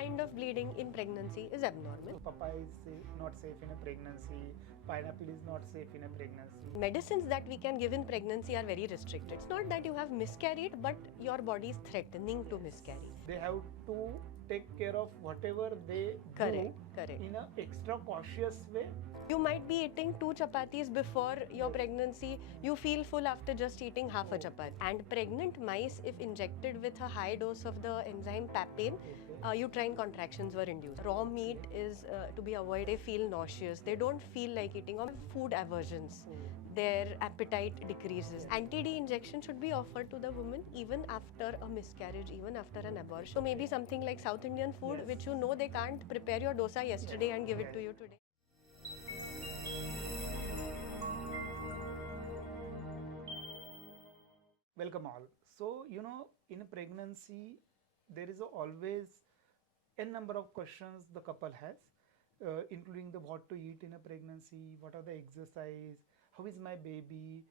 kind of bleeding in pregnancy is abnormal. Papaya is not safe in a pregnancy. Pineapple is not safe in a pregnancy. Medicines that we can give in pregnancy are very restricted. It's not that you have miscarried, but your body is threatening to miscarry. They have to take care of whatever they Correct. do in an extra cautious way. You might be eating 2 chapatis before your pregnancy. You feel full after just eating half a chapati. And pregnant mice, if injected with a high dose of the enzyme papain, uterine contractions were induced. Raw meat is to be avoided. They feel nauseous. They don't feel like eating, or food aversions. Their appetite decreases. Anti-D injection should be offered to the woman even after a miscarriage, even after an abortion. So maybe something like South Indian food, which you know they can't prepare your dosa yesterday and give it to you today. Welcome all. So, in a pregnancy, there is always a number of questions the couple has, including the what to eat in a pregnancy, what are the exercise, how is my baby,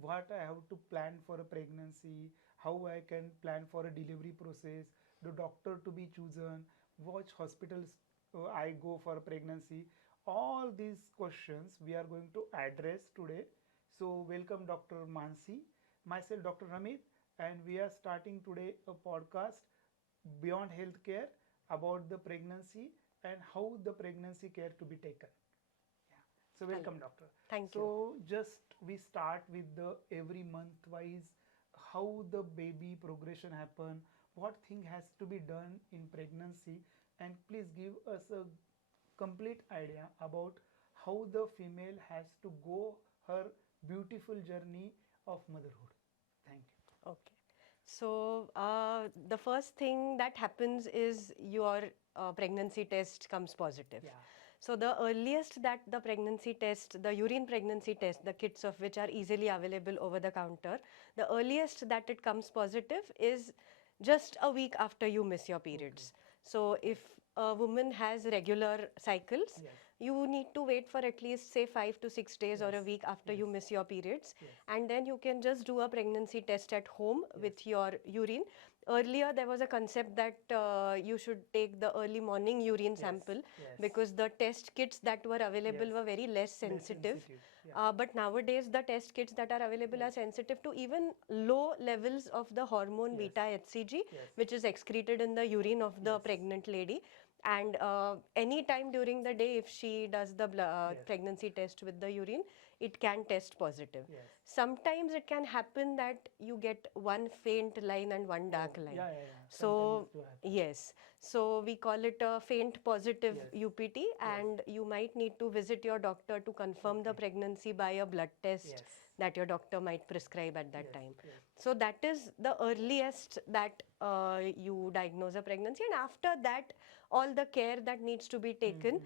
what I have to plan for a pregnancy, how I can plan for a delivery process, the doctor to be chosen, which hospitals I go for a pregnancy. All these questions we are going to address today. So, welcome Dr. Mansi. Myself, Dr. Ramit, and we are starting today a podcast beyond healthcare about the pregnancy and how the pregnancy care to be taken. Yeah. So welcome, doctor. Thank you. you. So just we start with the every month wise how the baby progression happen, what thing has to be done in pregnancy, and please give us a complete idea about how the female has to go her beautiful journey of motherhood. Thank you. Okay. So the first thing that happens is your pregnancy test comes positive. Yeah. So the earliest that the pregnancy test, the urine pregnancy test, the kits of which are easily available over the counter, the earliest that it comes positive is just a week after you miss your periods. Okay. So if a woman has regular cycles, Yes. you need to wait for at least say 5 to 6 days or a Yes. week after you Yes. miss your periods, Yes. and then you can just do a pregnancy test at home with your urine. Earlier there was a concept that you should take the early morning urine sample Yes. because the test kits that were available Yes. were very less sensitive. Yeah. But nowadays the test kits that are available are sensitive to even low levels of the hormone Yes. beta HCG, Yes. which is excreted in the urine of the Yes. pregnant lady. And any time during the day, if she does the Yes. pregnancy test with the urine, it can test positive. Yes. Sometimes it can happen that you get one faint line and one dark line. Yeah. So Sometimes it do happen. yes, so we call it a faint positive Yes. UPT, and you might need to visit your doctor to confirm the pregnancy by a blood test Yes. that your doctor might prescribe at that Yes. time. Yes. So that is the earliest that you diagnose a pregnancy, and after that all the care that needs to be taken,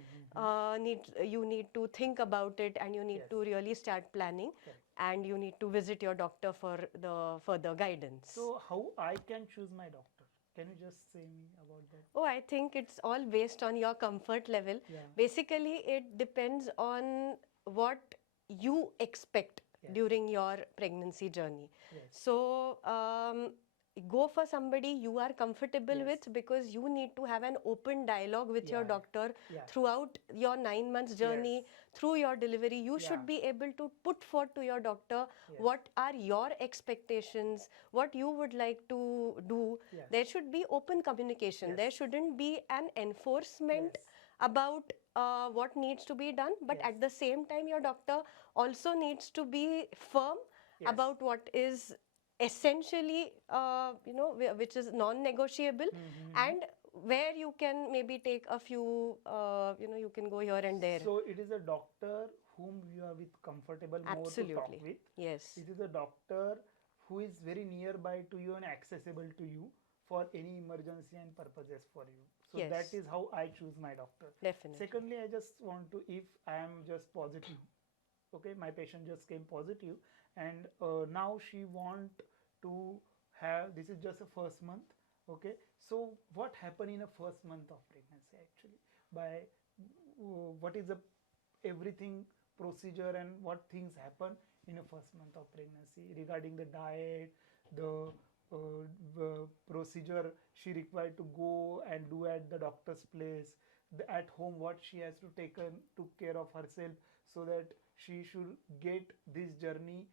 you need to think about it, and you need Yes. to really start planning. Correct. And you need to visit your doctor for the further guidance. So how I can choose my doctor? Can you just say me about that? Oh, I think it's all based on your comfort level. Yeah. Basically, it depends on what you expect during your pregnancy journey. Yes. So, go for somebody you are comfortable with, because you need to have an open dialogue with your doctor throughout your 9 months journey, through your delivery. You should be able to put forth to your doctor what are your expectations, what you would like to do. There should be open communication. There shouldn't be an enforcement about what needs to be done, but at the same time your doctor also needs to be firm about what is essentially which is non-negotiable, and where you can maybe take a few you can go here and there. So it is a doctor whom you are with comfortable more to talk with. Yes. It is a doctor who is very nearby to you and accessible to you for any emergency and purposes for you. So that is how I choose my doctor. Definitely. Secondly, I just want to, if I am just positive, okay, my patient just came positive, and now she want to have, this is just a first month, okay, so what happened in a first month of pregnancy actually, by what is the everything procedure and what things happen in a first month of pregnancy regarding the diet, the procedure she required to go and do at the doctor's place, at home what she has to took care of herself, so that she should get this journey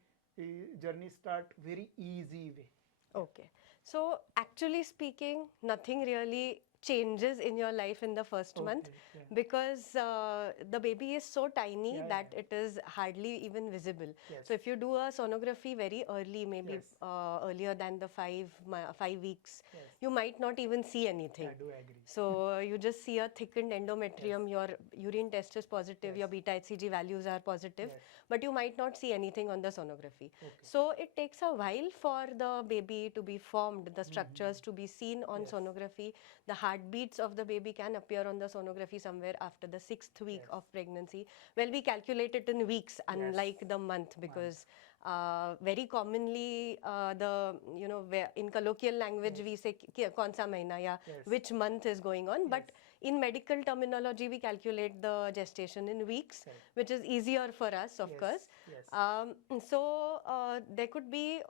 start very easy way. Okay. So actually speaking, nothing really changes in your life in the first month, yeah. because the baby is so tiny Yeah, that yeah. it is hardly even visible. Yes. So if you do a sonography very early, maybe Yes. earlier than the 5 weeks, Yes. you might not even see anything. I do agree. So you just see a thickened endometrium, your urine test is positive, your beta HCG values are positive, Yes. but you might not see anything on the sonography. Okay. So it takes a while for the baby to be formed, the structures to be seen on Yes. sonography. The heartbeats of the baby can appear on the sonography somewhere after the 6th week Yes. of pregnancy. Well, we calculate it in weeks, unlike the month, because very commonly where in colloquial language we say kaun sa mahina ya Yes. which month is going on, but in medical terminology we calculate the gestation in weeks, Right. which is easier for us, of Yes, course. yes. So there could be,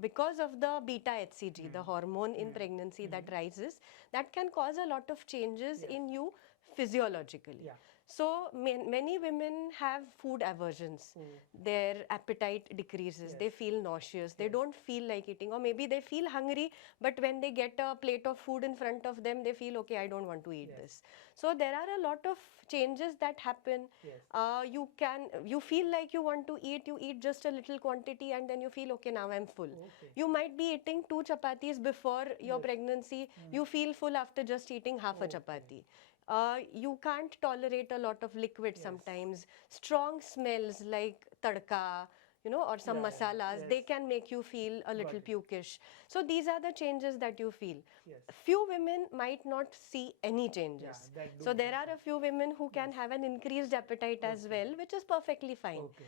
because of the beta HCG, the hormone in pregnancy that rises, that can cause a lot of changes in you physiologically. Yeah. So many women have food aversions. Their appetite decreases. They feel nauseous. They don't feel like eating, or maybe they feel hungry, but when they get a plate of food in front of them, they feel, okay, I don't want to eat this. So there are a lot of changes that happen. Yes. You feel like you want to eat, you eat just a little quantity, and then you feel, okay, now I'm full. Okay. You might be eating 2 chapatis before your pregnancy. You feel full after just eating half a chapati. You can't tolerate a lot of liquid sometimes. Strong smells like tadka, or some masalas, they can make you feel a little pukish. So these are the changes that you feel. Yes. Few women might not see any changes. that do So there are a few women who can have an increased appetite as well, which is perfectly fine. Okay.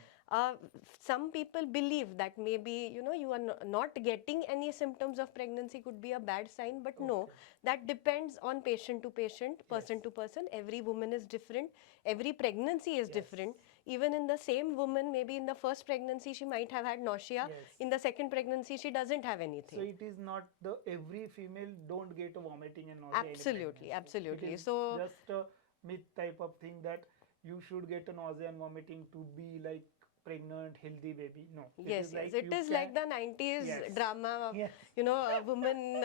Some people believe that maybe you are not getting any symptoms of pregnancy could be a bad sign, but no, that depends on patient to patient, person to person. Every woman is different, every pregnancy is different. Even in the same woman, maybe in the first pregnancy she might have had nausea, in the second pregnancy she doesn't have anything. So it is not the every female don't get vomiting and nausea. Absolutely, in a absolutely. It is So just a myth type of thing that you should get a nausea and vomiting to be like pregnant, healthy baby. No. Yes, it is like the 90s drama. Yes. A woman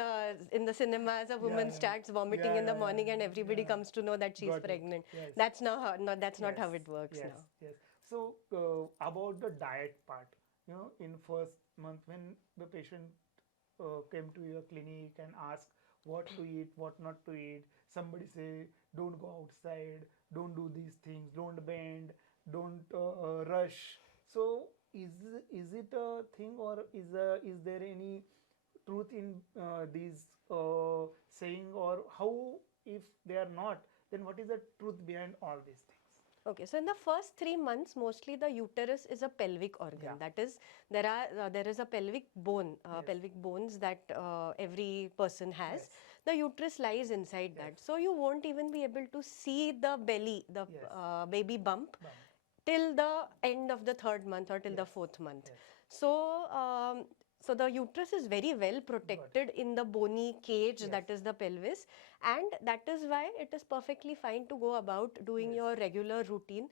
in the cinemas, a woman starts vomiting in the morning, and everybody comes to know that she's Got it. pregnant. Yes. That's not how it works Yes, now. yes. So about the diet part, in first month when the patient came to your clinic and asked what to eat, what not to eat, somebody say don't go outside, don't do these things, don't bend, don't rush. So is it a thing, or is there any truth in these saying, or how, if they are not, then what is the truth behind all these things? Okay, so in the first 3 months, mostly the uterus is a pelvic organ. That is, there is a pelvic bone, pelvic bones that every person has. The uterus lies inside that, so you won't even be able to see the belly, the baby bump, till the end of the 3rd month or till the 4th month. So the uterus is very well protected in the bony cage that is the pelvis, and that is why it is perfectly fine to go about doing your regular routine.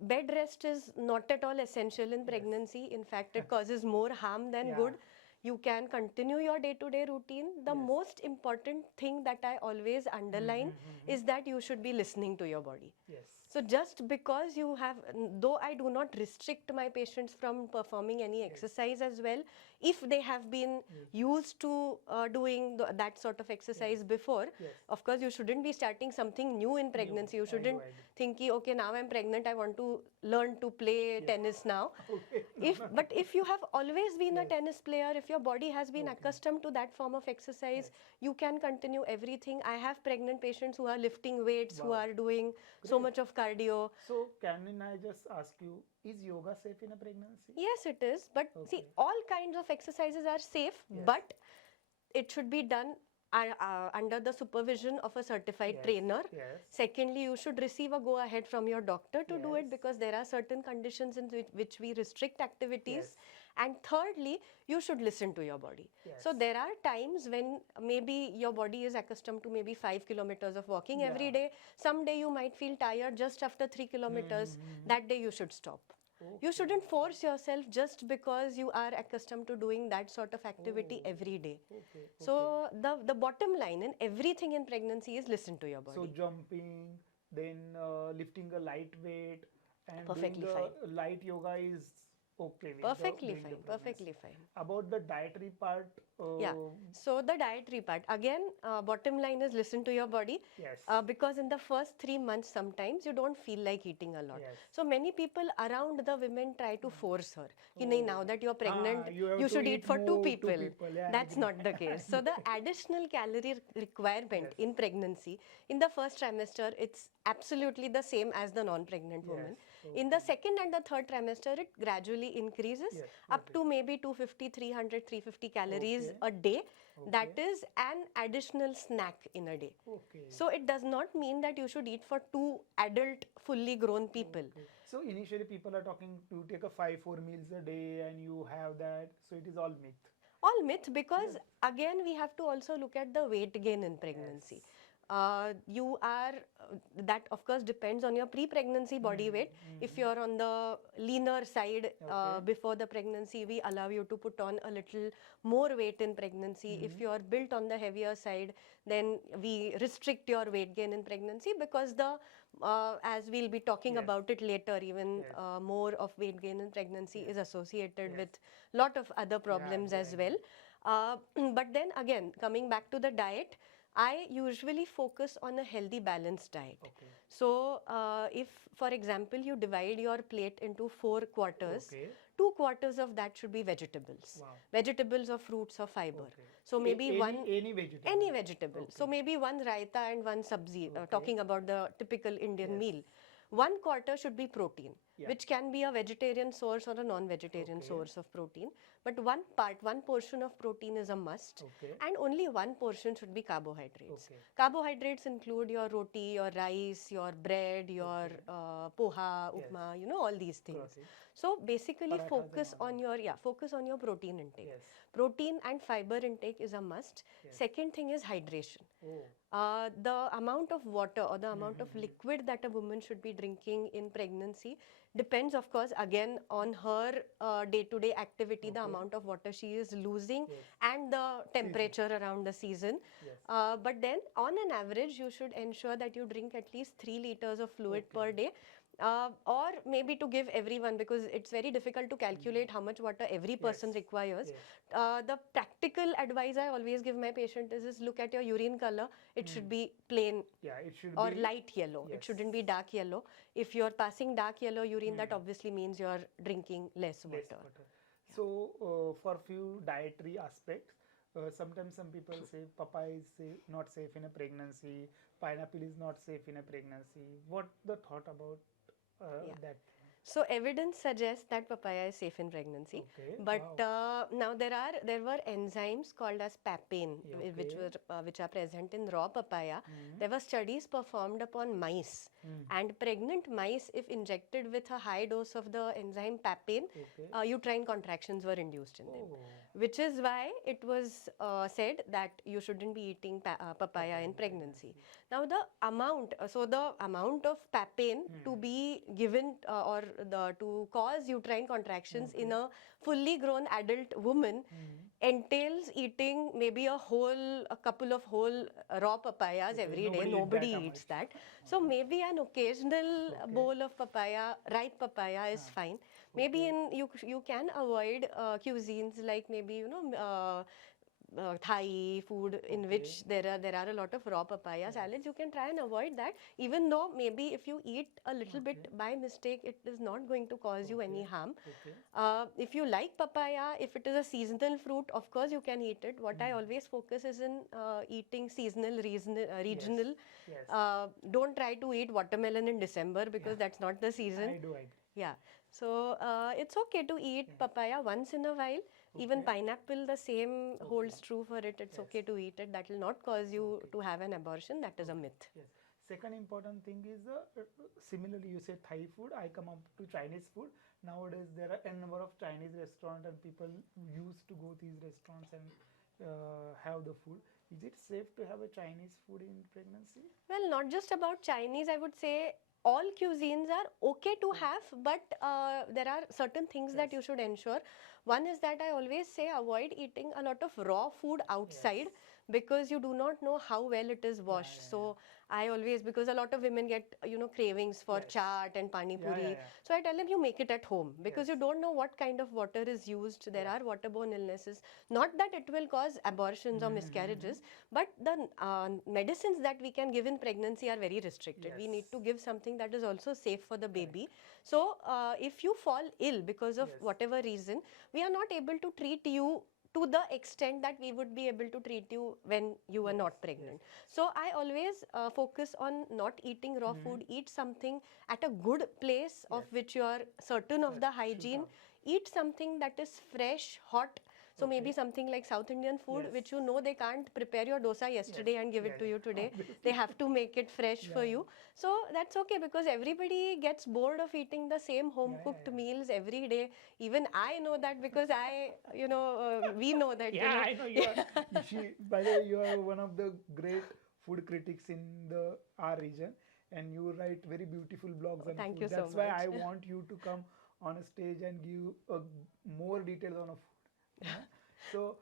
Bed rest is not at all essential in pregnancy. In fact, it causes more harm than good. You can continue your day-to-day routine. The most important thing that I always underline is that you should be listening to your body. So just because you have, though I do not restrict my patients from performing any exercise as well, if they have been used to doing that sort of exercise before, of course you shouldn't be starting something new in pregnancy. You shouldn't think, okay, now I'm pregnant, I want to learn to play tennis now. But if you have always been a tennis player, if your body has been accustomed to that form of exercise, you can continue everything. I have pregnant patients who are lifting weights, who are doing so much of cardio. So can I just ask you, is yoga safe in a pregnancy? Yes, it is. But see, all kinds of exercises are safe, but it should be done under the supervision of a certified trainer. Secondly, you should receive a go-ahead from your doctor to do it, because there are certain conditions in which we restrict activities. And thirdly, you should listen to your body. So Yes. there are times when maybe your body is accustomed to maybe 5 kilometers of walking every Yeah. day. Someday you might feel tired just after 3 kilometers. That day you should stop. You Okay. shouldn't force yourself just because you are accustomed to doing that sort of activity Oh, every day. okay, okay. So the bottom line in everything in pregnancy is listen to your So body. jumping, then lifting a light weight, and doing Perfectly the fine. light yoga is okay with Perfectly during the fine. pregnancy. Perfectly fine. About the dietary part, Yeah. So the dietary part again, bottom line is listen to your body. yes, Because in the first 3 months, sometimes you don't feel like eating a lot. yes. So many people around the women try to force her. Ki nahi, now that you're pregnant, You have you to should eat eat for two more, two people. people. Yeah, I That's agree. not the case. So the additional calorie requirement Yes. in pregnancy, in the first trimester, it's absolutely the same as the non-pregnant woman. Yes, In the second and the third trimester, it gradually increases Yes, up got to maybe 250, 300, 350 calories Okay. a day. That Okay. is an additional snack in a day. Okay. So it does not mean that you should eat for two adult, fully grown people. Okay. So initially people are talking to take a 5-4 meals a day and you have that. So it is all myth. All myth, because again we have to also look at the weight gain in pregnancy. Yes. You are that of course depends on your pre-pregnancy body weight. If you're on the leaner side Okay. before the pregnancy, we allow you to put on a little more weight in pregnancy. If you're built on the heavier side, then we restrict your weight gain in pregnancy, because the as we'll be talking Yes. about it later, even Yes. more of weight gain in pregnancy is associated Yes. with lot of other problems yeah, as well. But then again, coming back to the diet, I usually focus on a healthy, balanced diet. Okay. So, if, for example, you divide your plate into 4 quarters, Okay. 2 quarters of that should be vegetables. Wow. Vegetables or fruits or fiber. Okay. So maybe any vegetable. any vegetable. So Okay. maybe one raita and one sabzi, Okay. talking about the typical Indian Yes. meal. 1 quarter should be protein, Yeah. which can be a vegetarian source or a non-vegetarian Okay. source of protein. But one portion of protein is a must, Okay. and only one portion should be carbohydrates. Okay. Carbohydrates include your roti, your rice, your bread, your poha, upma, all these things. Got it. So basically, Parathas and focus all on your focus on your protein intake. Yes. Protein and fiber intake is a must. Yes. Second thing is hydration. Oh. The amount of water or the amount of liquid that a woman should be drinking in pregnancy depends, of course, again on her day-to-day activity, the amount of water she is losing, and the temperature around the season. Yes. But then, on an average, you should ensure that you drink at least 3 liters of fluid per day. Or maybe to give everyone, because it's very difficult to calculate how much water every person requires. The practical advice I always give my patient is look at your urine color. It should be plain Yeah, it should or be light yellow. It Yes. shouldn't be dark yellow. If you're passing dark yellow urine, that obviously means you're drinking less less water. water. So for few dietary aspects, sometimes some people say papaya is not safe in a pregnancy, pineapple is not safe in a pregnancy. What the thought about that? So evidence suggests that papaya is safe in pregnancy, Okay, but wow. now there were enzymes called as papain, which are present in raw papaya. There were studies performed upon mice, and pregnant mice, if injected with a high dose of the enzyme papain, Okay. uterine contractions were induced in them, Oh. which is why it was said that you shouldn't be eating papaya in pregnancy. Now the amount of papain to be given or to cause uterine contractions in a fully grown adult woman entails eating maybe a couple of whole raw papayas every day. Nobody eats that. So maybe an occasional bowl of papaya, ripe papaya is fine. Maybe you can avoid cuisines like maybe Thai food in which there are a lot of raw papaya salads. You can try and avoid that, even though maybe if you eat a little bit by mistake, it is not going to cause you any harm. If you like papaya, if it is a seasonal fruit, of course you can eat it. What I always focus is in eating seasonal, regional. Yes. Don't try to eat watermelon in December, because that's not the season. I do. Yeah. So it's okay to eat papaya once in a while. Even pineapple, the same holds true for it. It's okay to eat it. That will not cause you to have an abortion. That is a myth. Yes. second important thing is similarly you say Thai food. I come up to Chinese food. Nowadays there are a number of Chinese restaurants and people used to go to these restaurants and have the food. Is it safe to have a Chinese food in pregnancy? Well, not just about Chinese, I would say all cuisines are okay to have, but there are certain things that you should ensure. One is that I always say avoid eating a lot of raw food outside because you do not know how well it is washed. So I always, because a lot of women get, cravings for chaat and pani puri. So I tell them you make it at home because you don't know what kind of water is used. There are waterborne illnesses. Not that it will cause abortions or miscarriages, but the medicines that we can give in pregnancy are very restricted. We need to give something that is also safe for the baby. So if you fall ill because of whatever reason, we are not able to treat you to the extent that we would be able to treat you when you were not pregnant. So I always focus on not eating raw food. Eat something at a good place of which you are certain of the hygiene. Eat something that is fresh, hot. So maybe something like South Indian food, which you know they can't prepare your dosa yesterday and give it to you today. They have to make it fresh for you. So that's okay because everybody gets bored of eating the same home cooked meals every day. Even I know that because we know that. I know you are. By the way, you are one of the great food critics in our region, and you write very beautiful blogs on Thank food. you so That's why I much. want you to come on a stage and give more details on a food. So,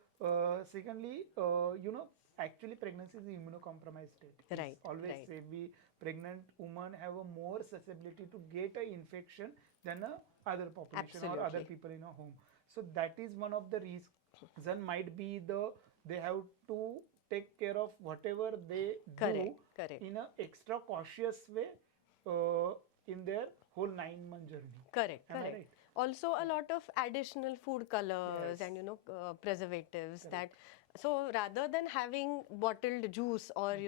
secondly, actually pregnancy is immunocompromised state. It's Right, always right. say we pregnant women have a more susceptibility to get a infection than a other population or other Absolutely. people in a home. So that is one of the reason might be they have to take care of whatever they do Correct. in a extra cautious way in their whole 9-month journey. Correct. Am I right? Also, a lot of additional food colors and preservatives. That so rather than having bottled juice or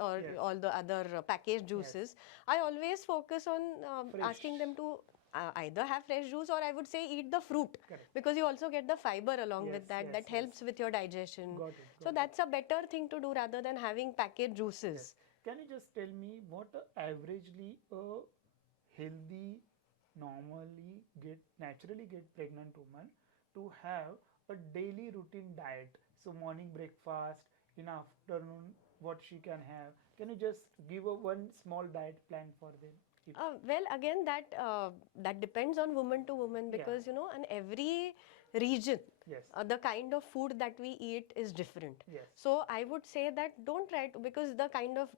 or all the other packaged juices, I always focus on asking them to either have fresh juice or I would say eat the fruit because you also get the fiber along with that. That helps with your digestion. Got it. So that's a better thing to do rather than having packaged juices. Can you just tell me what averagely a healthy, naturally get pregnant woman to have a daily routine diet? So morning breakfast, in afternoon what she can have. Can you just give one small diet plan for them? Well, again, that depends on woman to woman because in every region, the kind of food that we eat is different. So I would say that don't try to, because the kind of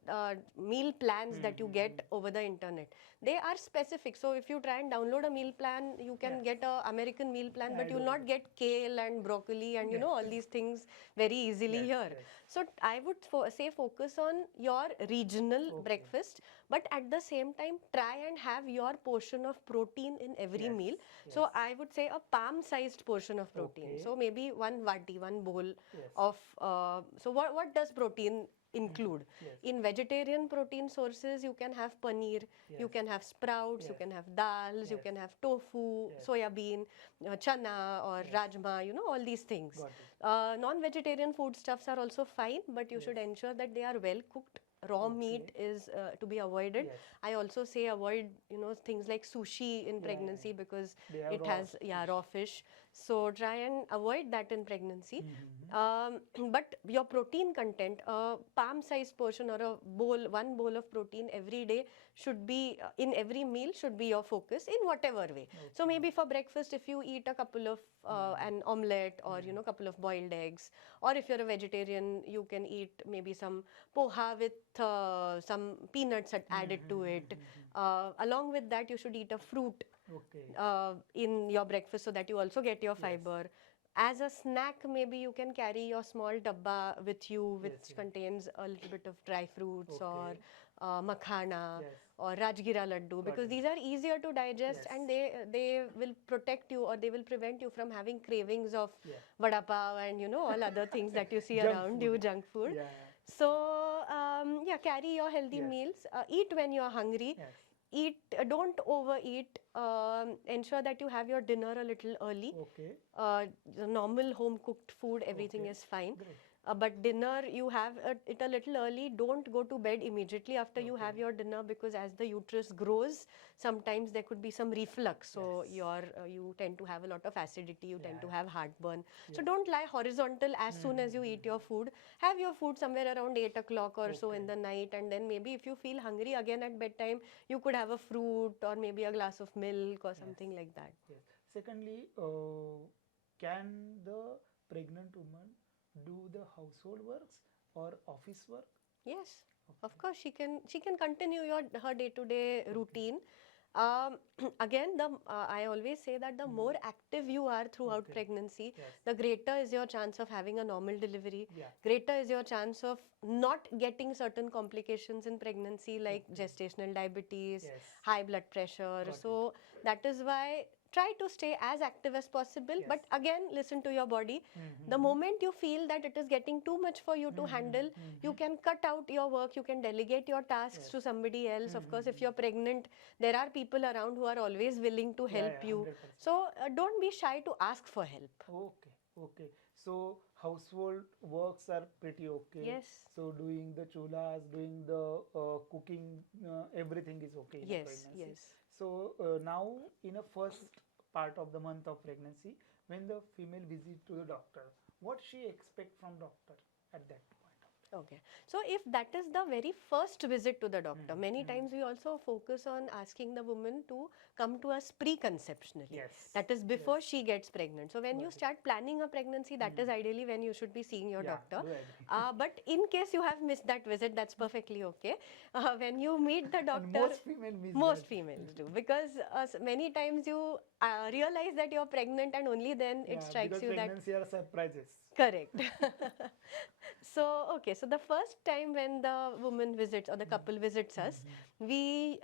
meal plans that you get over the internet, they are specific. So if you try and download a meal plan, you can get a American meal plan, but you will not get kale and broccoli and all these things very easily here. So I would say focus on your regional breakfast, but at the same time try and have your portion of protein in every meal. So I would say a palm sized portion of protein. So maybe one vati, one bowl of so what does protein include? In vegetarian protein sources, you can have paneer, you can have sprouts, you can have dals, you can have tofu, soya bean, chana or rajma, all these things. Non-vegetarian foodstuffs are also fine, but you should ensure that they are well cooked. Raw meat is to be avoided. I also say avoid things like sushi in pregnancy because it has raw fish. So try and avoid that in pregnancy. But your protein content, a palm sized portion or a bowl, one bowl of protein every day should be in every meal should be your focus in whatever way. So maybe for breakfast, if you eat a couple of an omelette or couple of boiled eggs, or if you're a vegetarian, you can eat maybe some poha with some peanuts added to it. Along with that, you should eat a fruit in your breakfast so that you also get your fiber. As a snack, maybe you can carry your small dabba with you, which contains a little bit of dry fruits or makhana or rajgira laddu, because these are easier to digest and they will protect you or they will prevent you from having cravings of vada pav and all other things that you see around you, junk food. So carry your healthy meals. Eat when you are hungry. Eat, don't overeat. Ensure that you have your dinner a little early. The normal home cooked food, everything is fine. but dinner you have it a little early. Don't go to bed immediately after you have your dinner, because as the uterus grows, sometimes there could be some reflux. So you tend to have a lot of acidity, you tend to have heartburn. So don't lie horizontal as soon as you eat your food. Have your food somewhere around 8 o'clock or so in the night, and then maybe if you feel hungry again at bedtime, you could have a fruit or maybe a glass of milk or something like that. Yes. Secondly, can the pregnant woman do the household works or office work? Yes, of course she can continue her day-to-day routine. Again, I always say that the more active you are throughout pregnancy, the greater is your chance of having a normal delivery. Greater is your chance of not getting certain complications in pregnancy like gestational diabetes, high blood pressure. So that is why try to stay as active as possible, but again listen to your body. The moment you feel that it is getting too much for you to handle, you can cut out your work, you can delegate your tasks to somebody else. Of course, if you're pregnant, there are people around who are always willing to help you. 100%. So don't be shy to ask for help. Okay. So household works are pretty okay. Yes. So doing the chulas, doing the cooking, everything is okay in a pregnancy. So now in a first part of the month of pregnancy, when the female visit to the doctor, what she expect from doctor at that point? Okay. So if that is the very first visit to the doctor, many times we also focus on asking the woman to come to us preconceptionally. That is before she gets pregnant. So when you start planning a pregnancy, that is ideally when you should be seeing your doctor. But in case you have missed that visit, that's perfectly okay. When you meet the doctor, And most females do, because many times you realize that you're pregnant and only then it strikes you that pregnancy are surprises. correct. So, okay, so the first time when the woman visits or the couple visits us, we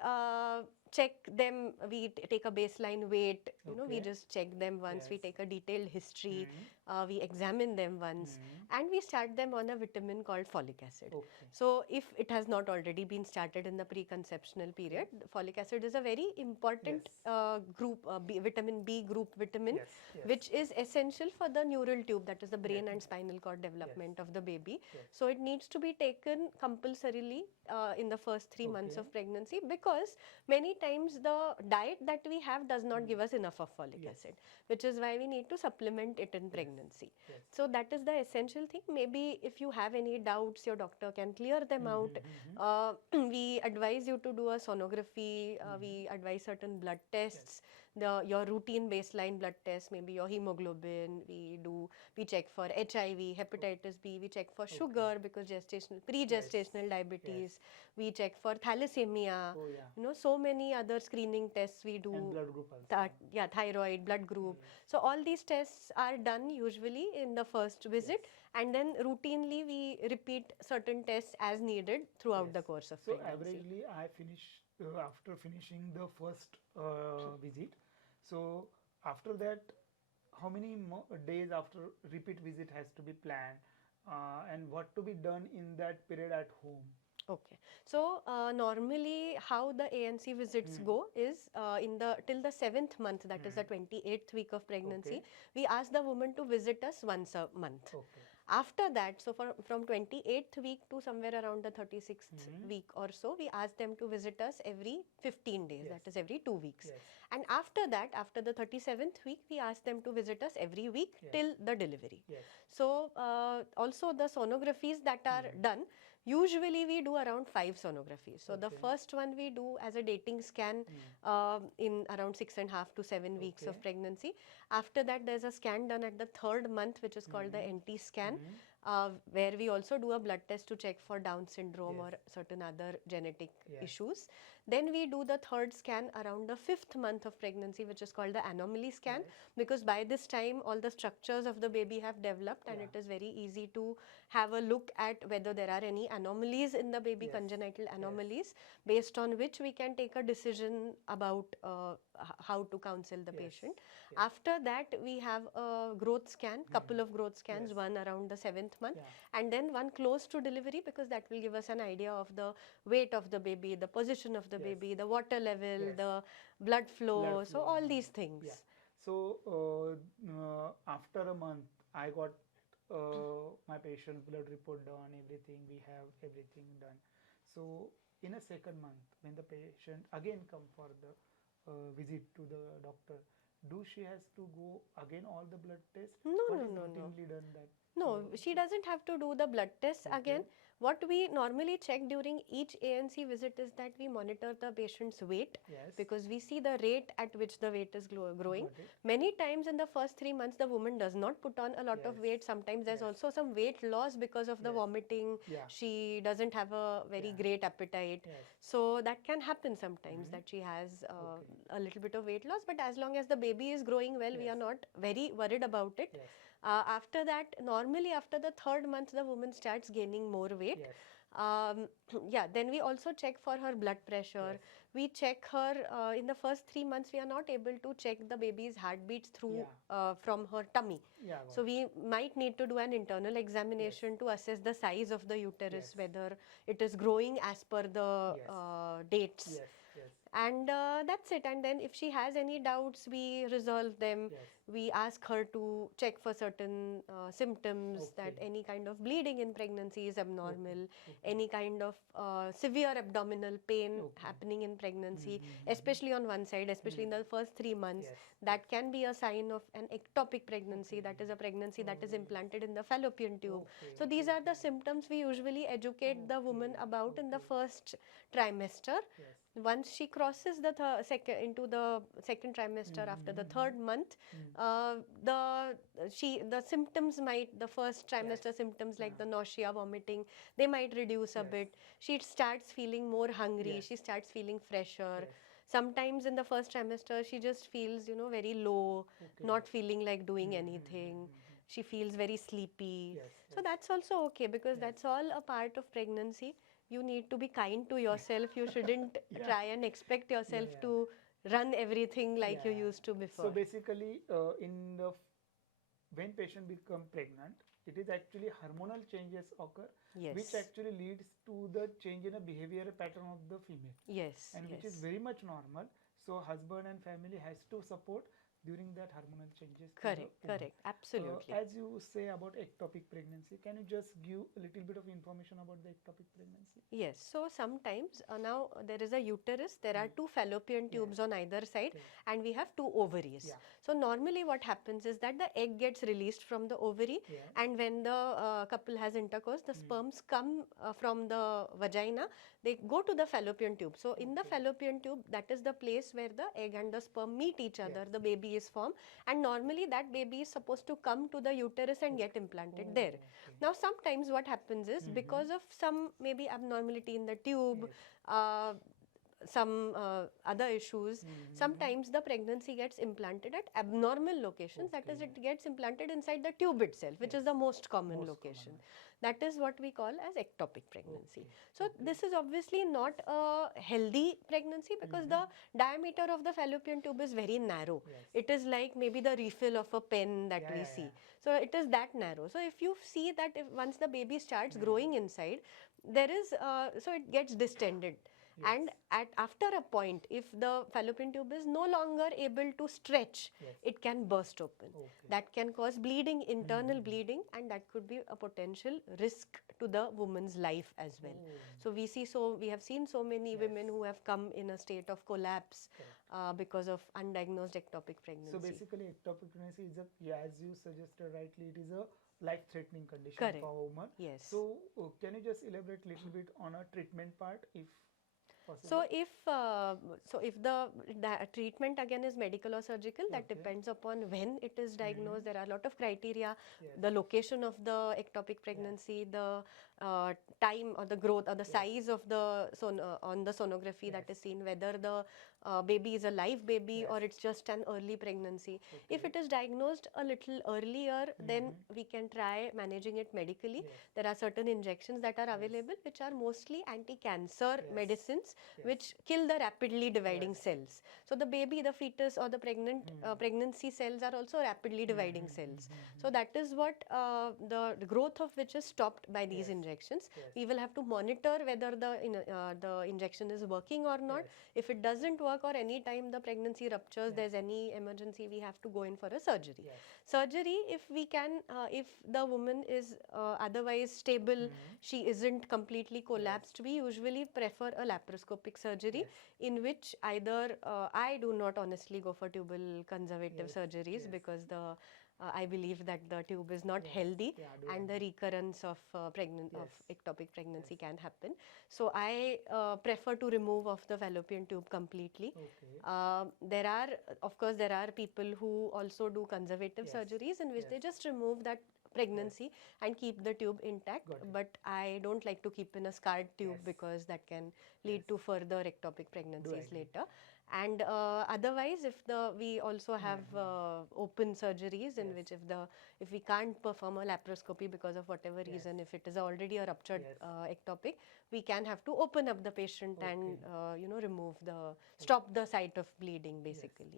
check them, we take a baseline weight, we just check them once, we take a detailed history, we examine them once, and we start them on a vitamin called folic acid. So, if it has not already been started in the preconceptional period, folic acid is a very important group, vitamin B group vitamin, which is essential for the neural tube, that is the brain and spinal cord development of the baby. So it needs to be taken compulsorily in the first 3 months of pregnancy, because many times the diet that we have does not give us enough of folic acid, which is why we need to supplement it in pregnancy. So that is the essential thing. Maybe if you have any doubts, your doctor can clear them out. We advise you to do a sonography. We advise certain blood tests. Your routine baseline blood test, maybe your hemoglobin, we check for HIV, hepatitis B, we check for sugar because pre-gestational diabetes, we check for thalassemia, so many other screening tests we do. And blood group also. Thyroid, blood group. So all these tests are done usually in the first visit, and then routinely we repeat certain tests as needed throughout the course of pregnancy. So averagely I finish after finishing the first visit. So after that, how many days after repeat visit has to be planned, and what to be done in that period at home? Okay, so normally how the ANC visits go is till the 7th month, that is the 28th week of pregnancy, we ask the woman to visit us once a month. After that, so from 28th week to somewhere around the 36th week or so, we ask them to visit us every 15 days, that is every 2 weeks. And after that, after the 37th week, we ask them to visit us every week till the delivery. So also the sonographies that are done, usually we do around 5 sonographies. So the first one we do as a dating scan in around 6.5 to 7 weeks of pregnancy. After that, there's a scan done at the 3rd month, which is called the NT scan, where we also do a blood test to check for Down syndrome or certain other genetic issues. Then we do the 3rd scan around the 5th month of pregnancy, which is called the anomaly scan, because by this time all the structures of the baby have developed, and it is very easy to have a look at whether there are any anomalies in the baby, congenital anomalies, based on which we can take a decision about how to counsel the patient. After that, we have a growth scan, couple of growth scans, one around the 7th month, and then one close to delivery, because that will give us an idea of the weight of the baby, the position of the baby, the water level, the blood flow, so all these things. So after a month, I got my patient's blood report done, everything, we have everything done. So in a second month, when the patient again come for the visit to the doctor, do she has to go again all the blood tests? No, What no, is no, no. routinely done that? No, she doesn't have to do the blood tests Okay. again. What we normally check during each ANC visit is that we monitor the patient's weight, Yes. because we see the rate at which the weight is growing. Got it. Many times in the first 3 months, the woman does not put on a lot of Yes. weight. Sometimes there's Yes. also some weight loss because of the Yes. vomiting. Yeah. She doesn't have a very Yeah. great appetite. Yes. So that can happen sometimes, Mhm. that she has Okay. a little bit of weight loss. But as long as the baby is growing well, we are Yes. not very worried about it. Yes. After that, normally after the third month, the woman starts gaining more weight. Yes. Yeah, then we also check for her blood pressure. Yes. We check her in the first 3 months. We are not able to check the baby's heartbeats through from her tummy. Yeah. So we might need to do an internal examination to assess the size of the uterus, Yes. whether it is growing as per the Yes. dates. Yes. Yes. And that's it. And then if she has any doubts, we resolve them. Yes. We ask her to check for certain symptoms, that Okay. any kind of bleeding in pregnancy is abnormal, Okay. any kind of severe abdominal pain Okay. happening in pregnancy, Mhm. especially on one side, especially in the first 3 months. Yes. That can be a sign of an ectopic pregnancy, that is a pregnancy that is Oh. implanted in the fallopian tube. Okay. So these are the symptoms we usually educate the woman Okay. about in the Okay. first trimester. Yes. Once she crosses the into the second trimester, after the third month, the symptoms might, the first trimester symptoms like the nausea, vomiting, they might reduce a Yes. bit. She starts feeling more hungry. Yes. She starts feeling fresher. Yes. Sometimes in the first trimester, she just feels, very low, Okay. not feeling like doing anything. She feels very sleepy. Yes. So that's also okay, because that's all a part of pregnancy. You need to be kind to yourself. You shouldn't try and expect yourself Yeah. to run everything like you Yeah. used to before. So basically, when patient become pregnant, it is actually hormonal changes occur, Yes. which actually leads to the change in a behavior pattern of the female, Yes. and which is Yes. very much normal. So husband and family has to support during that hormonal changes. to the Correct. woman. Correct. Absolutely. As you say about ectopic pregnancy, can you just give a little bit of information about the ectopic pregnancy? Yes, so sometimes now there is a uterus, there are two fallopian tubes on either side, Okay. and we have two ovaries. Yeah. So normally what happens is that the egg gets released from the ovary, Yeah. and when the couple has intercourse, the sperms come from the vagina, they go to the fallopian tube. So in the Okay. fallopian tube, that is the place where the egg and the sperm meet each other, Yes. the baby is formed, and normally that baby is supposed to come to the uterus and get implanted there. Okay. Now sometimes what happens is, because of some maybe abnormality in the tube, Yes. some other issues, sometimes the pregnancy gets implanted at abnormal locations. That is, it gets implanted inside the tube itself, which is the most common location. That is what we call as ectopic pregnancy. Okay. So this is obviously not a healthy pregnancy, because the diameter of the fallopian tube is very narrow. Yes. It is like maybe the refill of a pen that we see. So it is that narrow. So if you see that, if once the baby starts growing inside, there is so it gets distended. And after a point, if the fallopian tube is no longer able to stretch, it can burst open. Okay. That can cause bleeding, internal bleeding, and that could be a potential risk to the woman's life as well. So we have seen so many women who have come in a state of collapse because of undiagnosed ectopic pregnancy. So basically, ectopic pregnancy is as you suggested rightly, it is a life-threatening condition Correct. for a woman. Yes. So can you just elaborate a little bit on a treatment part, if possible? So if the treatment again is medical or surgical, that depends upon when it is diagnosed. There are a lot of criteria: the location of the ectopic pregnancy, the time or the growth or the size of the on the sonography that is seen, whether the baby is a live baby or it's just an early pregnancy. If it is diagnosed a little earlier, then we can try managing it medically. There are certain injections that are available, which are mostly anti-cancer medicines, which kill the rapidly dividing cells. So the baby, the fetus or the pregnancy cells are also rapidly dividing cells. So that is what the growth of which is stopped by these injections. We will have to monitor whether the injection is working or not. If it doesn't work or any time the pregnancy ruptures, there's any emergency, we have to go in for a surgery. Surgery, if we can, if the woman is otherwise stable, she isn't completely collapsed, we usually prefer a laparoscopic surgery in which either, I do not honestly go for tubal conservative surgeries because I believe that the tube is not healthy and the recurrence of ectopic pregnancy can happen. So I prefer to remove off the fallopian tube completely. Of course, there are people who also do conservative surgeries in which they just remove that pregnancy and keep the tube intact, but I don't like to keep in a scarred tube because that can lead to further ectopic pregnancies later. And otherwise, we also have open surgeries in which if we can't perform a laparoscopy because of whatever reason, if it is already a ruptured ectopic, we can have to open up the patient and stop the site of bleeding basically.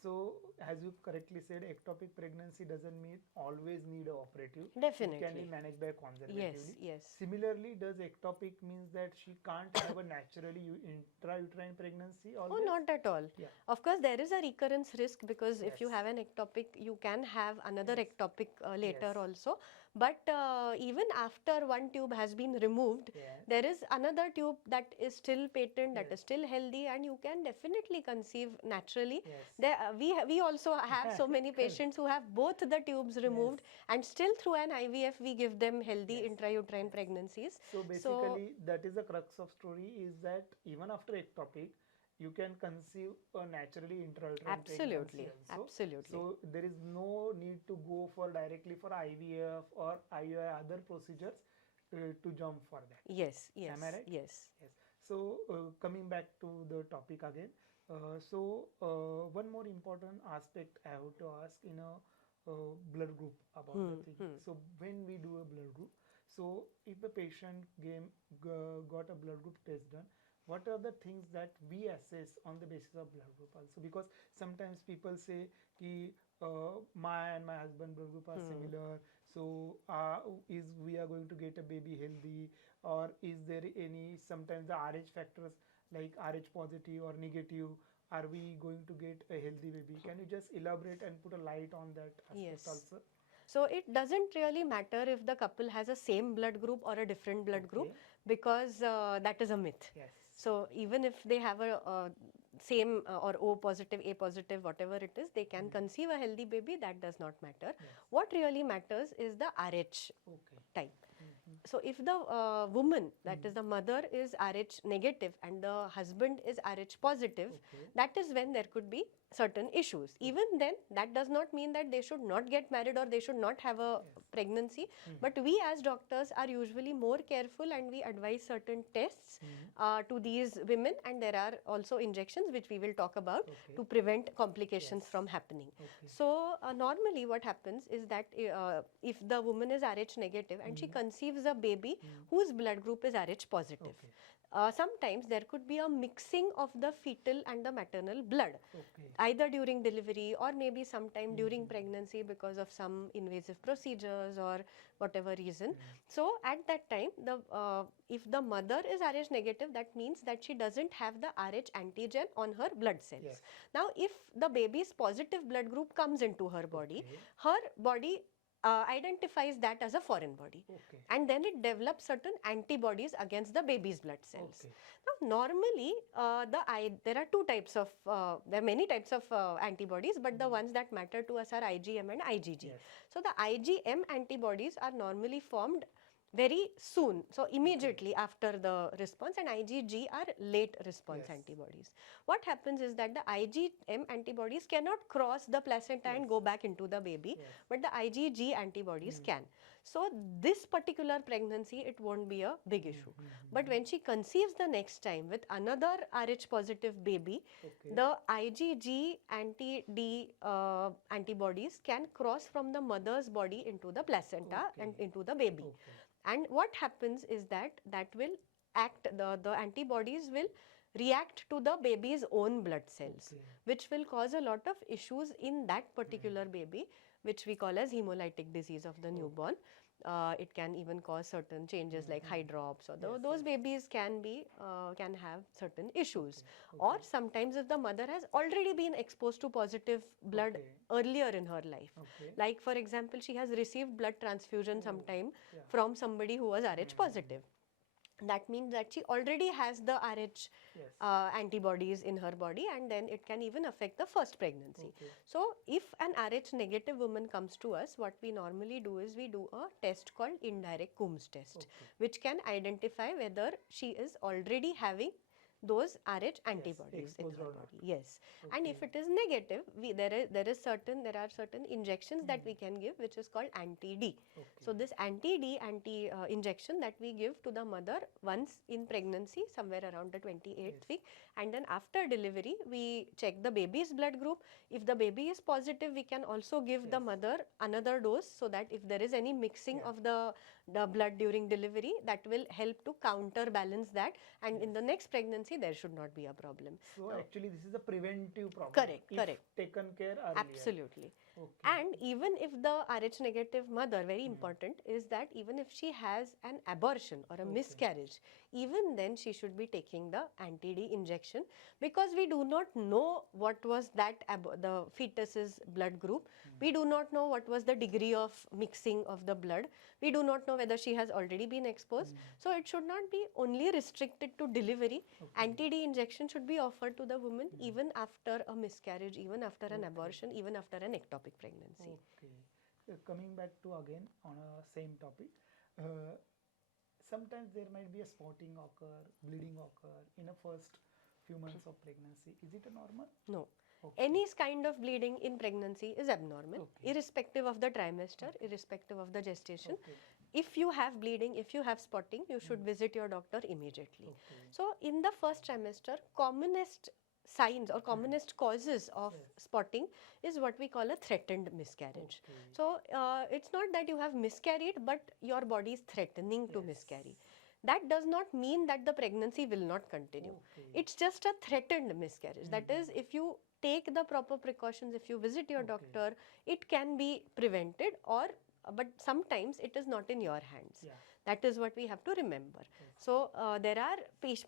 So, as you correctly said, ectopic pregnancy doesn't mean always need a operative. Definitely. It can be managed by conservatively. Yes. Similarly, does ectopic means that she can't have a naturally intrauterine pregnancy always? Oh, not at all. Of course, there is a recurrence risk because if you have an ectopic, you can have another ectopic later also. But even after one tube has been removed, there is another tube that is still patent, that is still healthy, and you can definitely conceive naturally. We also have so many patients who have both the tubes removed and still through an IVF we give them healthy intrauterine pregnancies. So basically that is the crux of story, is that even after ectopic you can conceive a naturally intrauterine pregnancy also. Absolutely. So there is no need to go for directly for IVF or IUI other procedures to jump for that. Yes. Am I right? Yes. So coming back to the topic again. One more important aspect I have to ask in a blood group about the thing. So when we do a blood group, so if the patient got a blood group test done, what are the things that we assess on the basis of blood group also? Because sometimes people say ki my and my husband blood group are similar, so is we are going to get a baby healthy, or is there any sometimes the RH factors like RH positive or negative, are we going to get a healthy baby? Can you just elaborate and put a light on that aspect also? So it doesn't really matter if the couple has a same blood group or a different blood group, because that is a myth. So even if they have a same or O positive, A positive, whatever it is, they can conceive a healthy baby. That does not matter. What really matters is the RH type. So if the woman, that is the mother, is RH negative and the husband is RH positive, that is when there could be certain issues. Even then, that does not mean that they should not get married or they should not have a pregnancy. But we as doctors are usually more careful and we advise certain tests to these women, and there are also injections which we will talk about to prevent complications from happening. So normally what happens is that if the woman is RH negative and she conceives a baby whose blood group is RH positive, sometimes there could be a mixing of the fetal and the maternal blood, either during delivery or maybe sometime during pregnancy because of some invasive procedures or whatever reason. So at that time, if the mother is RH negative, that means that she doesn't have the RH antigen on her blood cells. Now if the baby's positive blood group comes into her body identifies that as a foreign body, and then it develops certain antibodies against the baby's blood cells. Now normally there are many types of antibodies, but the ones that matter to us are IgM and IgG. So the IgM antibodies are normally formed very soon, so immediately after the response, and IgG are late response antibodies. What happens is that the IgM antibodies cannot cross the placenta and go back into the baby, but the IgG antibodies can. So this particular pregnancy, it won't be a big issue. But when she conceives the next time with another RH positive baby, the IgG anti-D antibodies can cross from the mother's body into the placenta and into the baby. And what happens is that will act, the antibodies will react to the baby's own blood cells, Okay. which will cause a lot of issues in that particular baby, which we call as hemolytic disease of the newborn. It can even cause certain changes like hydrops, or those babies can have certain issues. Or sometimes if the mother has already been exposed to positive blood Okay. earlier in her life, Okay. like for example she has received blood transfusion sometime yeah. from somebody who was Rh positive, that means that she already has the Rh Yes. antibodies in her body, and then it can even affect the first pregnancy. Okay. So if an Rh negative woman comes to us, what we normally do is we do a test called indirect Coombs test, which can identify whether she is already having those Rh antibodies in exposed her or body. Yes, and if it is negative, there are certain injections that we can give, which is called anti-D. So this anti-D injection that we give to the mother once in pregnancy, somewhere around the 28th week, and then after delivery we check the baby's blood group. If the baby is positive, we can also give the mother another dose, so that if there is any mixing of the blood during delivery, that will help to counterbalance that, and in the next pregnancy there should not be a problem. So actually this is a preventive problem. Correct, if correct. taken care earlier. Absolutely. Okay. And even if the Rh negative mother, very important is that even if she has an abortion or a miscarriage, even then she should be taking the anti-D injection, because we do not know what was that the fetus's blood group. We do not know what was the degree of mixing of the blood. We do not know whether she has already been exposed. So it should not be only restricted to delivery. Anti-D injection should be offered to the woman even after a miscarriage, even after an abortion, even after an ectopic pregnancy. Okay. Coming back to again on a same topic, sometimes there might be a spotting occur, bleeding occur in a first few months of pregnancy. Is it a normal? No. Any kind of bleeding in pregnancy is abnormal, irrespective of the trimester, irrespective of the gestation. If you have bleeding, if you have spotting, you should visit your doctor immediately. So in the first trimester, commonest signs or commonest causes of spotting is what we call a threatened miscarriage. So it's not that you have miscarried, but your body is threatening to miscarry. That does not mean that the pregnancy will not continue. It's just a threatened miscarriage. That is, if you take the proper precautions, if you visit your doctor, it can be prevented, but sometimes it is not in your hands. That is what we have to remember. So there are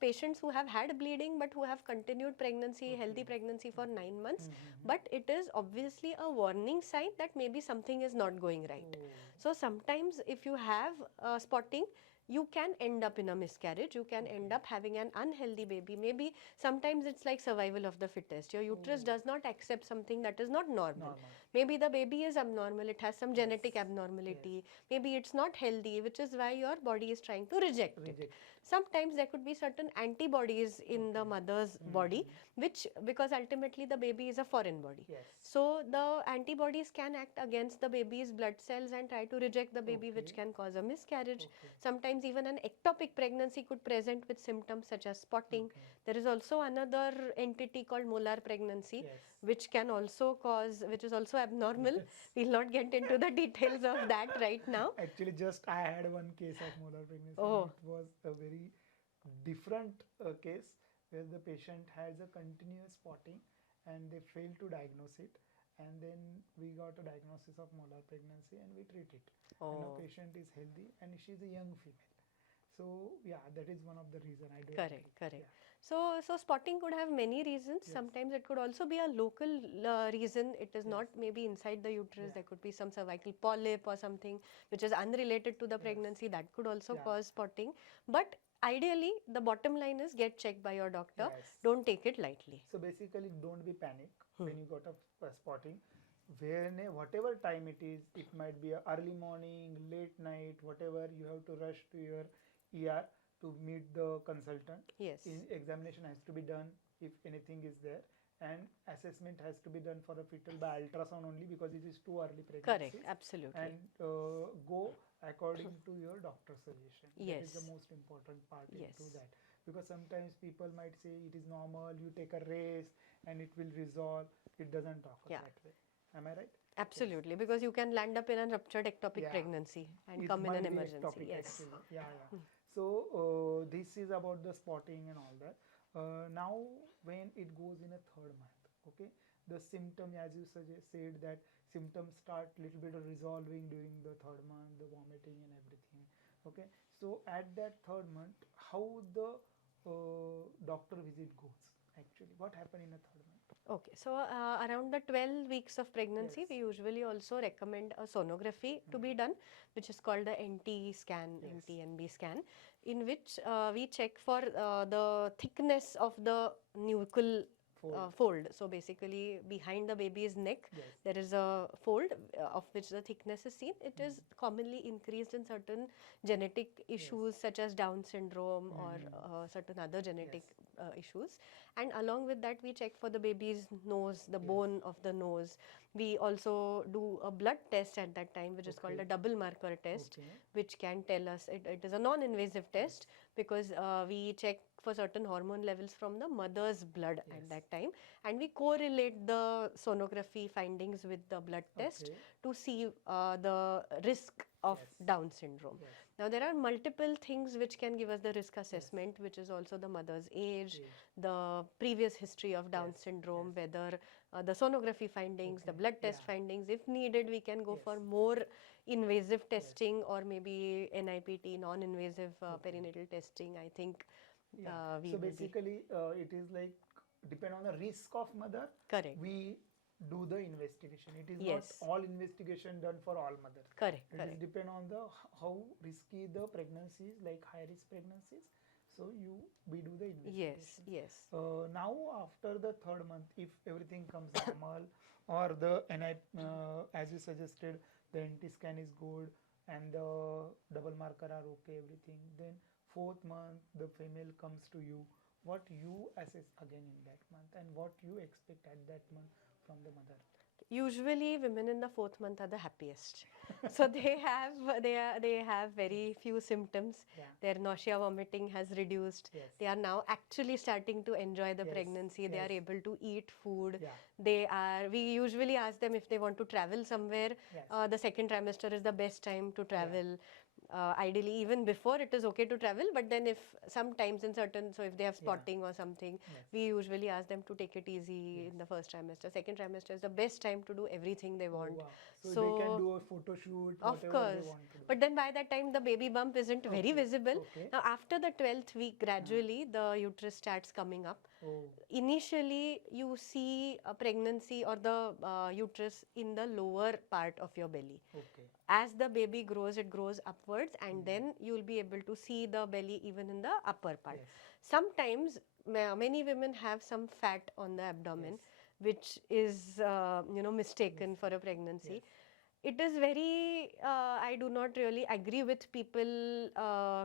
patients who have had bleeding but who have continued pregnancy, healthy pregnancy for 9 months, but it is obviously a warning sign that maybe something is not going right. So sometimes if you have spotting, you can end up in a miscarriage, you can end up having an unhealthy baby. Maybe sometimes it's like survival of the fittest. Your uterus does not accept something that is not normal. Maybe the baby is abnormal, it has some genetic abnormality, maybe it's not healthy, which is why your body is trying to reject it. Sometimes there could be certain antibodies in the mother's body, which, because ultimately the baby is a foreign body. So the antibodies can act against the baby's blood cells and try to reject the baby, which can cause a miscarriage. Sometimes even an ectopic pregnancy could present with symptoms such as spotting. There is also another entity called molar pregnancy, which can also cause, which is also abnormal. We'll not get into the details of that right now. Actually, just I had one case of molar pregnancy. And it was a very different case where the patient has a continuous spotting and they failed to diagnose it. And then we got a diagnosis of molar pregnancy and we treat it. And the patient is healthy and she's a young female. So yeah, that is one of the reason I do. Correct. So spotting could have many reasons. Sometimes it could also be a local reason. It is not maybe inside the uterus. There could be some cervical polyp or something which is unrelated to the pregnancy. That could also cause spotting. But ideally, the bottom line is get checked by your doctor. Don't take it lightly. So basically, don't be panic when you got a spotting. Whatever time it is, it might be a early morning, late night, whatever, you have to rush to your ER to meet the consultant. Examination has to be done if anything is there, and assessment has to be done for a fetal by ultrasound only, because it is too early pregnancy. Correct, absolutely. And go according to your doctor's suggestion. That is the most important part into that. Because sometimes people might say it is normal, you take a rest and it will resolve. It doesn't occur that way. Am I right? Absolutely, because you can land up in a ruptured ectopic pregnancy and come in an emergency. So this is about the spotting and all that. Now when it goes in a third month, okay, the symptom, as you said that symptoms start little bit of resolving during the third month, the vomiting and everything. Okay, so at that third month, how the doctor visit goes, actually what happened in a third month? Okay, so around the 12 weeks of pregnancy, Yes. we usually also recommend a sonography to be done, which is called the NT scan, Yes. NT-NB scan, in which we check for the thickness of the nuchal fold. So basically, behind the baby's neck, Yes. there is a fold of which the thickness is seen. It is commonly increased in certain genetic issues such as Down syndrome or certain other genetic issues. And along with that, we check for the baby's nose, the bone of the nose. We also do a blood test at that time, which is called a double marker test, which can tell us, it is a non-invasive test because we check for certain hormone levels from the mother's blood at that time, and we correlate the sonography findings with the blood test to see the risk of Down syndrome. Now, there are multiple things which can give us the risk assessment, which is also the mother's age, the previous history of Down syndrome, whether the sonography findings, the blood test findings. If needed, we can go for more invasive testing or maybe NIPT, non-invasive perinatal testing. I think we So will be basically, it is like depend on the risk of mother. correct. We do the investigation. It is Yes. not all investigation done for all mothers. Correct, It is correct. depend on the how risky the pregnancy is, like high risk pregnancies. So we do the investigation. Yes, yes. Now after the third month, if everything comes normal, or the as you suggested, the NT scan is good and the double marker are okay, everything, then fourth month the female comes to you. What you assess again in that month, and what you expect at that month from the mother? Usually, women in the fourth month are the happiest. So they have very few symptoms. Their nausea, vomiting has reduced. They are now actually starting to enjoy the pregnancy. They are able to eat food. We usually ask them if they want to travel somewhere. The second trimester is the best time to travel. Ideally, even before it is okay to travel, but then if sometimes in certain, so if they have spotting or something, we usually ask them to take it easy in the first trimester. Second trimester is the best time to do everything they want. Wow. So they can do a photo shoot, Of whatever course, they want to do. but then by that time the baby bump isn't very visible. Now after the 12th week, gradually the uterus starts coming up. Initially, you see a pregnancy or the uterus in the lower part of your belly. As the baby grows, it grows upwards, and then you will be able to see the belly even in the upper part. Sometimes many women have some fat on the abdomen, which is mistaken for a pregnancy. It is very, I do not really agree with people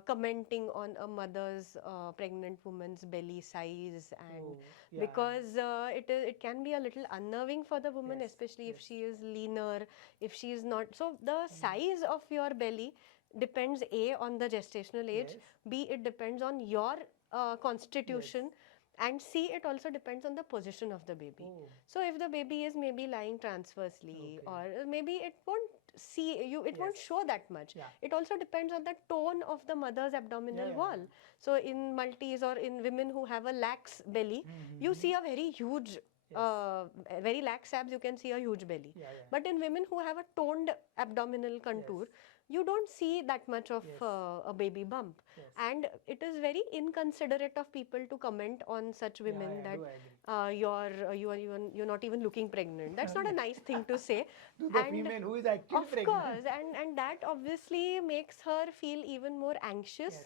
commenting on a mother's, pregnant woman's belly size, and because it can be a little unnerving for the woman, especially if she is leaner, if she is not. So the size of your belly depends A on the gestational age, B it depends on your constitution, and C, it also depends on the position of the baby. So if the baby is maybe lying transversely, or maybe it won't it won't show that much. It also depends on the tone of the mother's abdominal wall. So in multis or in women who have a lax belly, you see a very huge, very lax abs, you can see a huge belly. But in women who have a toned abdominal contour, you don't see that much of a baby bump. And it is very inconsiderate of people to comment on such women that you're not even looking pregnant. That's not a nice thing to say. To the female who is actually pregnant. Of course, and that obviously makes her feel even more anxious.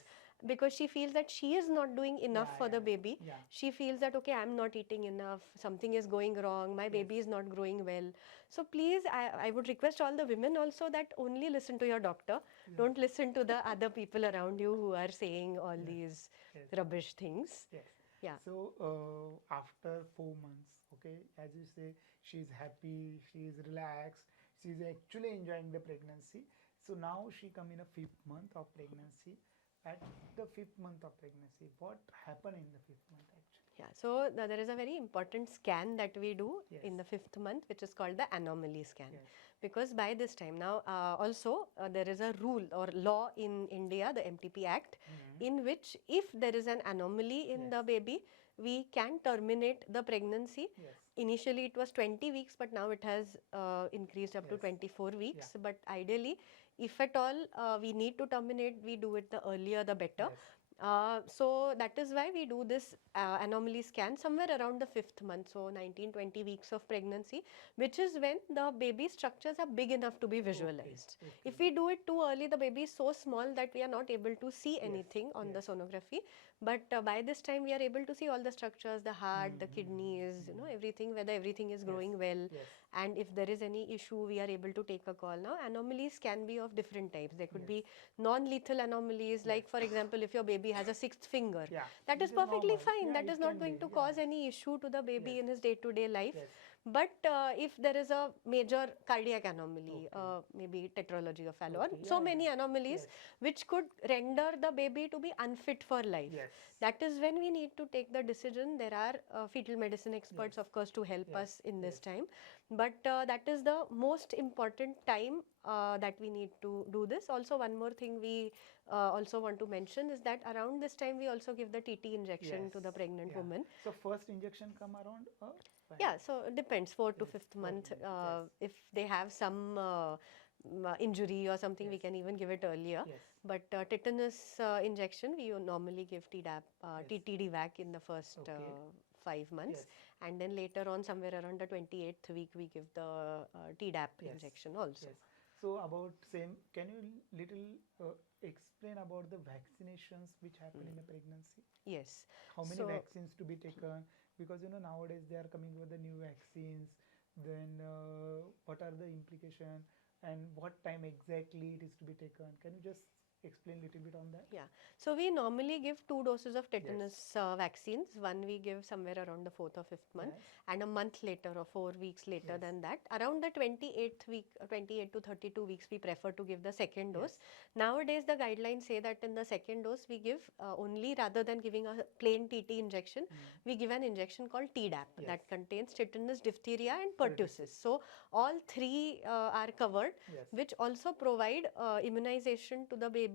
Because she feels that she is not doing enough for the baby. She feels that, okay, I'm not eating enough, something is going wrong, my baby is not growing well. So please, I would request all the women also that only listen to your doctor. Don't listen to the other people around you who are saying all these rubbish things. So after 4 months, okay, as you say, she's happy, she's relaxed, she's actually enjoying the pregnancy. So now she come in a 5th month of pregnancy. at the 5th month of pregnancy, what happened in the 5th month actually? Yeah, so there is a very important scan that we do Yes. in the 5th month, which is called the anomaly scan. Yes. Because by this time now, also there is a rule or law in India, the MTP Act, in which if there is an anomaly in the baby, we can terminate the pregnancy. Yes. Initially it was 20 weeks, but now it has increased up to 24 weeks. But ideally, if at all we need to terminate, we do it the earlier the better. Yes. So that is why we do this anomaly scan somewhere around the 5th month, so 19-20 weeks of pregnancy, which is when the baby structures are big enough to be visualized. Okay. If we do it too early, the baby is so small that we are not able to see anything on the sonography. But by this time, we are able to see all the structures, the heart, the kidneys, you know, everything, whether everything is growing well. Yes. And if there is any issue, we are able to take a call. Now, anomalies can be of different types. There could be non-lethal anomalies, like for example, if your baby has a sixth finger, that is perfectly fine. That is not going to cause any issue to the baby in his day-to-day life. But if there is a major cardiac anomaly, maybe tetralogy of Fallot, so many anomalies which could render the baby to be unfit for life. That is when we need to take the decision. There are fetal medicine experts, of course, to help us in this time. But that is the most important time that we need to do this. Also, one more thing we also want to mention is that around this time we also give the TT injection to the pregnant woman. So first injection come around? Yeah, so it depends, 4th to 5th month. If they have some injury or something, we can even give it earlier. But tetanus injection, we normally give TTD-VAC in the first 5 months. And then later on, somewhere around the 28th week, we give the TDAP injection also. So about same, can you little explain about the vaccinations which happen in a pregnancy? Yes. How many vaccines to be taken? Because you know nowadays they are coming with the new vaccines. Then what are the implications and what time exactly it is to be taken? Can you just explain a little bit on that? Yeah. So we normally give 2 doses of tetanus vaccines. One we give somewhere around the 4th or 5th month, and a month later or 4 weeks later than that. Around the 28th week, 28 to 32 weeks, we prefer to give the second dose. Nowadays, the guidelines say that in the second dose, we give only, rather than giving a plain TT injection, we give an injection called TDAP that contains tetanus, diphtheria and pertussis. So all 3 are covered, which also provide immunization to the baby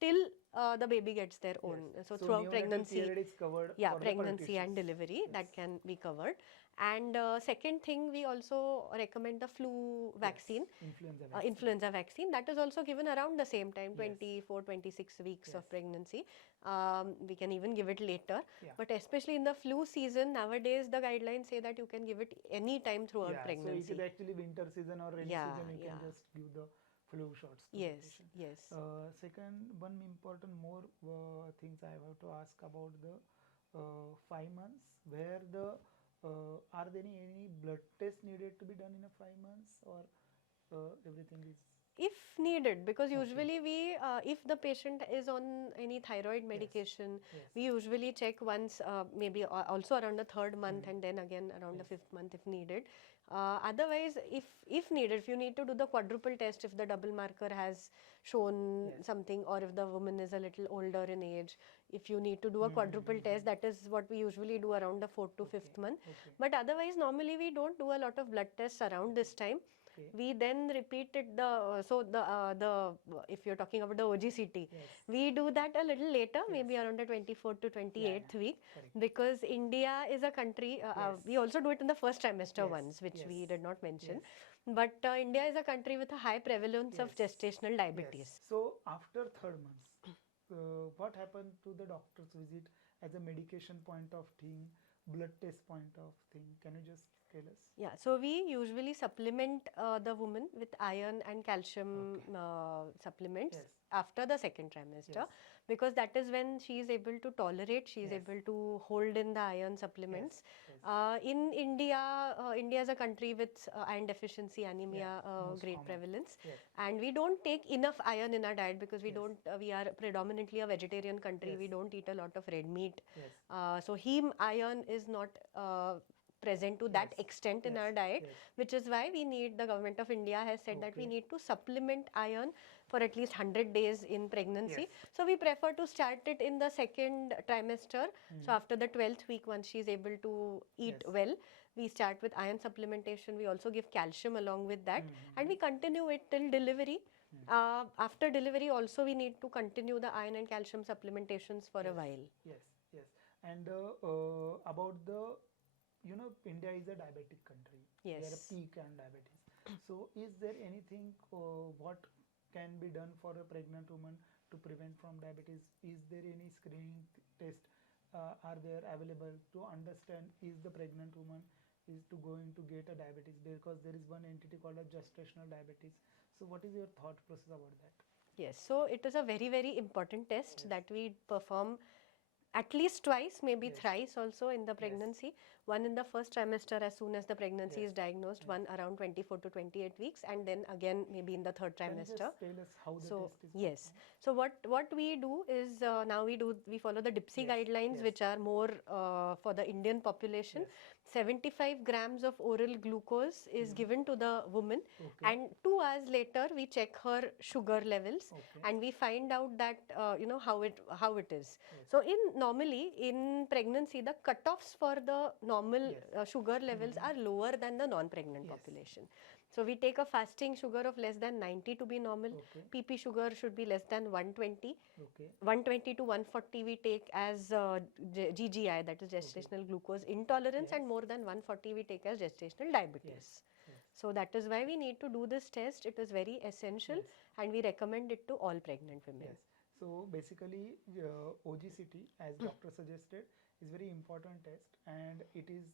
till the baby gets their own. So throughout pregnancy, pregnancy and delivery, that can be covered. And second thing, we also recommend the flu vaccine, influenza vaccine. That is also given around the same time, 24-26 weeks of pregnancy. We can even give it later. But especially in the flu season, nowadays the guidelines say that you can give it any time throughout pregnancy. So it is actually winter season or rainy season, you can just give the flu shots. Second, one important more things I have to ask about the 5 months, where the are there any blood tests needed to be done in a 5 months, or everything is? If needed, because usually we, if the patient is on any thyroid medication, we usually check once, maybe also around the 3rd month and then again around the 5th month if needed. Otherwise, if needed, if you need to do the quadruple test, if the double marker has shown something, or if the woman is a little older in age, if you need to do a quadruple test, that is what we usually do around the 4th to 5th month. But otherwise, normally we don't do a lot of blood tests around this time. We then repeated if you're talking about the OGCT, we do that a little later, maybe around the 24th to 28th week, because India is a country, we also do it in the first trimester once, which we did not mention. But India is a country with a high prevalence of gestational diabetes. So after 3rd month, what happened to the doctor's visit as a medication point of thing, blood test point of thing? Can you just tell us? Yeah, so we usually supplement the woman with iron and calcium supplements after the 2nd trimester, because that is when she is able to tolerate, she is able to hold in the iron supplements. In India, India is a country with iron deficiency, anemia, great prevalence, and we don't take enough iron in our diet because we don't, we are predominantly a vegetarian country, we don't eat a lot of red meat. So heme iron is not present to that Yes, extent in yes, our diet, yes. which is why we need, the government of India has said that we Okay. need to supplement iron for at least 100 days in pregnancy. Yes. So we prefer to start it in the second trimester. So after the 12th week, once she's able to eat Yes. well, we start with iron supplementation. We also give calcium along with that, and we continue it till delivery. After delivery also we need to continue the iron and calcium supplementations for a while. Yes, yes. And about the, India is a diabetic country. We are a Yes. peak on diabetes. So, is there anything what can be done for a pregnant woman to prevent from diabetes? Is there any screening test are there available to understand is the pregnant woman is to going to get a diabetes, because there is one entity called a gestational diabetes. So, what is your thought process about that? Yes, so it is a very, very important test that we perform at least twice, maybe thrice also in the pregnancy. One in the first trimester as soon as the pregnancy is diagnosed, one around 24 to 28 weeks, and then again maybe in the third Can you trimester. just tell us how the So test is yes, so what we do is now we follow the DIPSI guidelines, which are more for the Indian population. 75 grams of oral glucose is given to the woman, and 2 hours later we check her sugar levels, and we find out that how it is. So normally in pregnancy the cutoffs for the normal sugar levels are lower than the non-pregnant population. So we take a fasting sugar of less than 90 to be normal. PP sugar should be less than 120. 120 to 140 we take as GGI, that is gestational glucose intolerance, and more than 140 we take as gestational diabetes. So that is why we need to do this test. It is very essential, and we recommend it to all pregnant women. Yes. So basically, OGCT, as doctor suggested, is very important test, and it is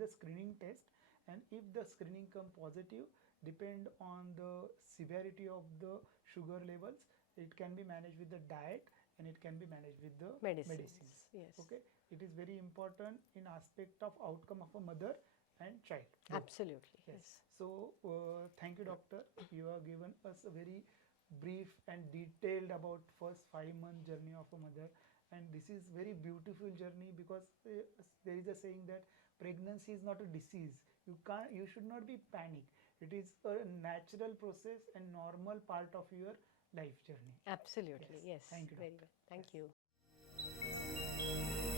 a screening test. And if the screening come positive, depend on the severity of the sugar levels, it can be managed with the diet, and it can be managed with the medicines. Yes. Okay. It is very important in aspect of outcome of a mother and child. Absolutely. Yes. So thank you, doctor. You have given us a very brief and detailed about first 5 month journey of a mother, and this is very beautiful journey, because there is a saying that pregnancy is not a disease. You should not be panic. It is a natural process and normal part of your life journey. Absolutely. Yes. Thank you, Very doctor. well. Thank you.